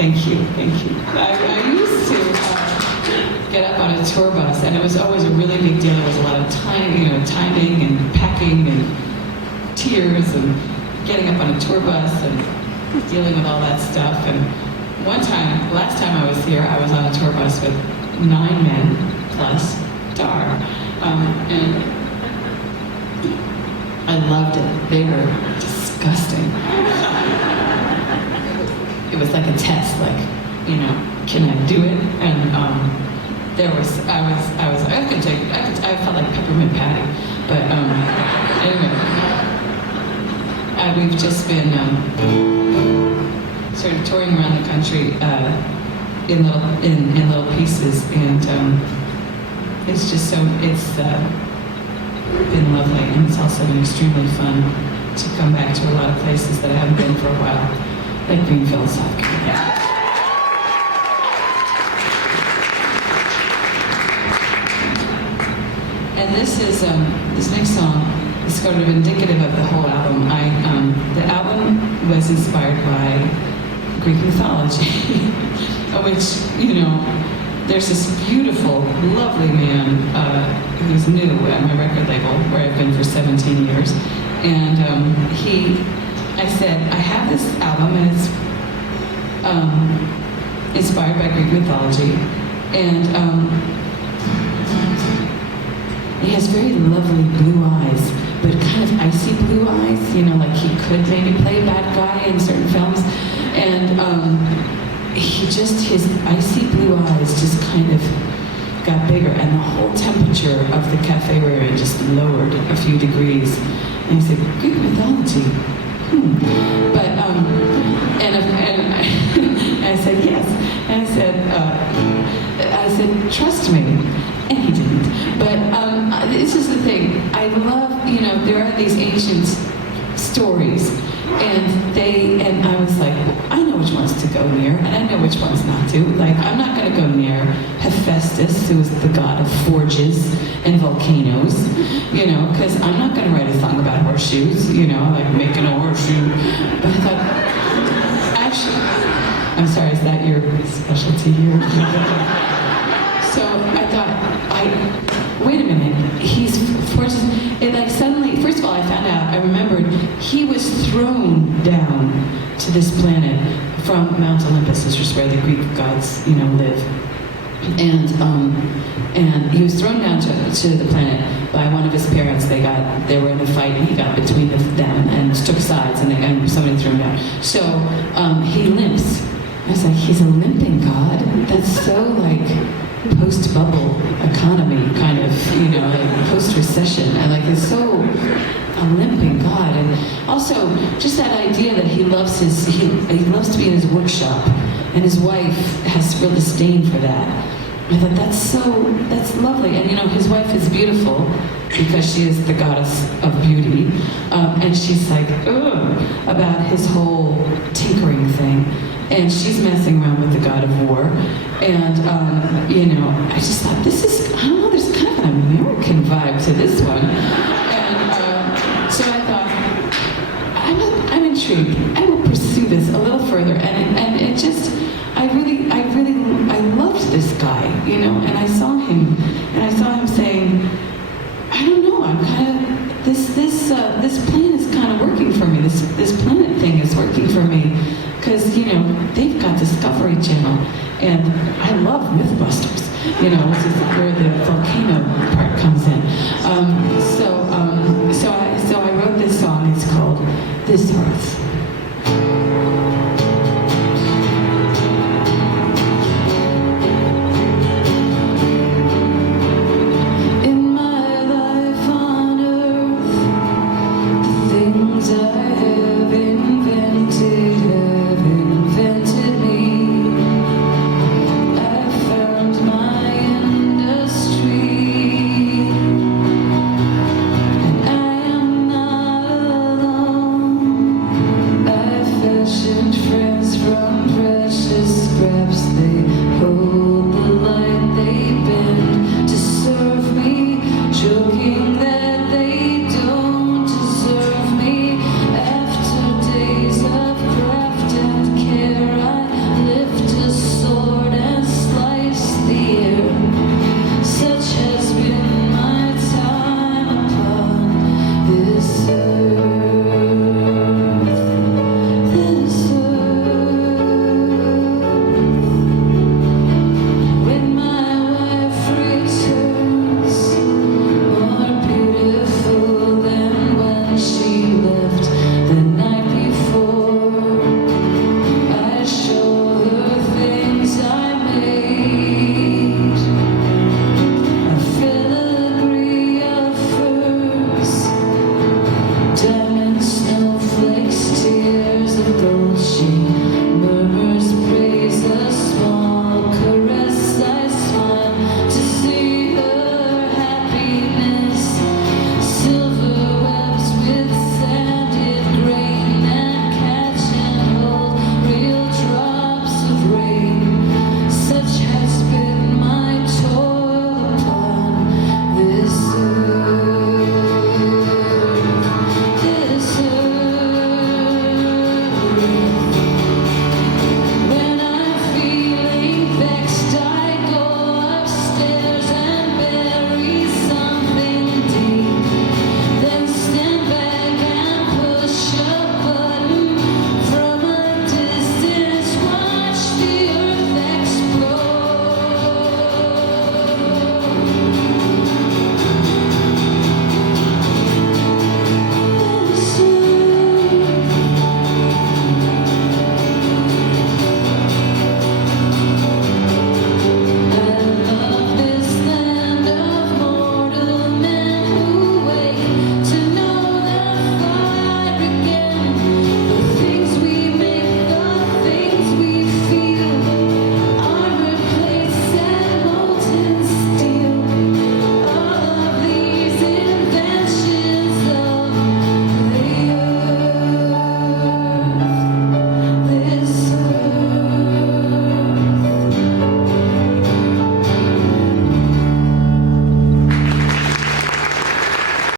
Thank you, thank you. I used to get up on a tour bus, and it was always a really big deal. There was a lot of timing and packing and tears and getting up on a tour bus and dealing with all that stuff. And last time I was here, I was on a tour bus with 9 men plus Dar. And I loved it. They were disgusting. It was like a test, like, can I do it? And I felt like Peppermint Patty. But anyway, we've just been sort of touring around the country in little pieces, and it's just it's been lovely, and it's also been extremely fun to come back to a lot of places that I haven't been for a while, like Greenville, South Carolina. And this next song is sort of indicative of the whole album. The album was inspired by Greek mythology, which, there's this beautiful, lovely man who's new at my record label, where I've been for 17 years. And I said, I have this album, and it's inspired by Greek mythology. And he has very lovely blue eyes, but kind of icy blue eyes, like he could maybe play a bad guy in certain films. And his icy blue eyes just kind of got bigger, and the whole temperature of the cafe we were in just lowered a few degrees. And he said, Greek mythology. But, and I said, yes. And I said, trust me. And he didn't. But this is the thing. I love, there are these ancient stories, and I was like, well, I know which ones to go near, and I know which ones not to. Like, I'm not going to go near Hephaestus, who is the god of forges and volcanoes, because I'm not going to write a song about horseshoes, like making a horseshoe. But I thought, actually, I'm sorry, is that your specialty here? So I thought, wait a minute, he's forces, it like suddenly, first of all, I remembered he was thrown down to this planet from Mount Olympus, which is where the Greek gods, live. And he was thrown down to the planet by one of his parents. They were in a fight, and he got between them and took sides, and somebody threw him down. So he limps. I was like, he's a limping god? That's so like post-bubble economy kind of, like post-recession. And like, it's so a limping god. And also, just that idea that he loves to be in his workshop, and his wife has real disdain for that. I thought, that's lovely. And his wife is beautiful because she is the goddess of beauty. And she's like, ugh, about his whole tinkering thing. And she's messing around with the god of war. And, I just thought, this is, I don't know, there's kind of an American vibe to this one. And so I thought, I'm intrigued. I will pursue this a little further. And it just, I loved this guy, and I saw him saying, I don't know, I'm kind of, this plan is kind of working for me. This planet thing is working for me. Because, they've got Discovery Channel, and I love Mythbusters. It's a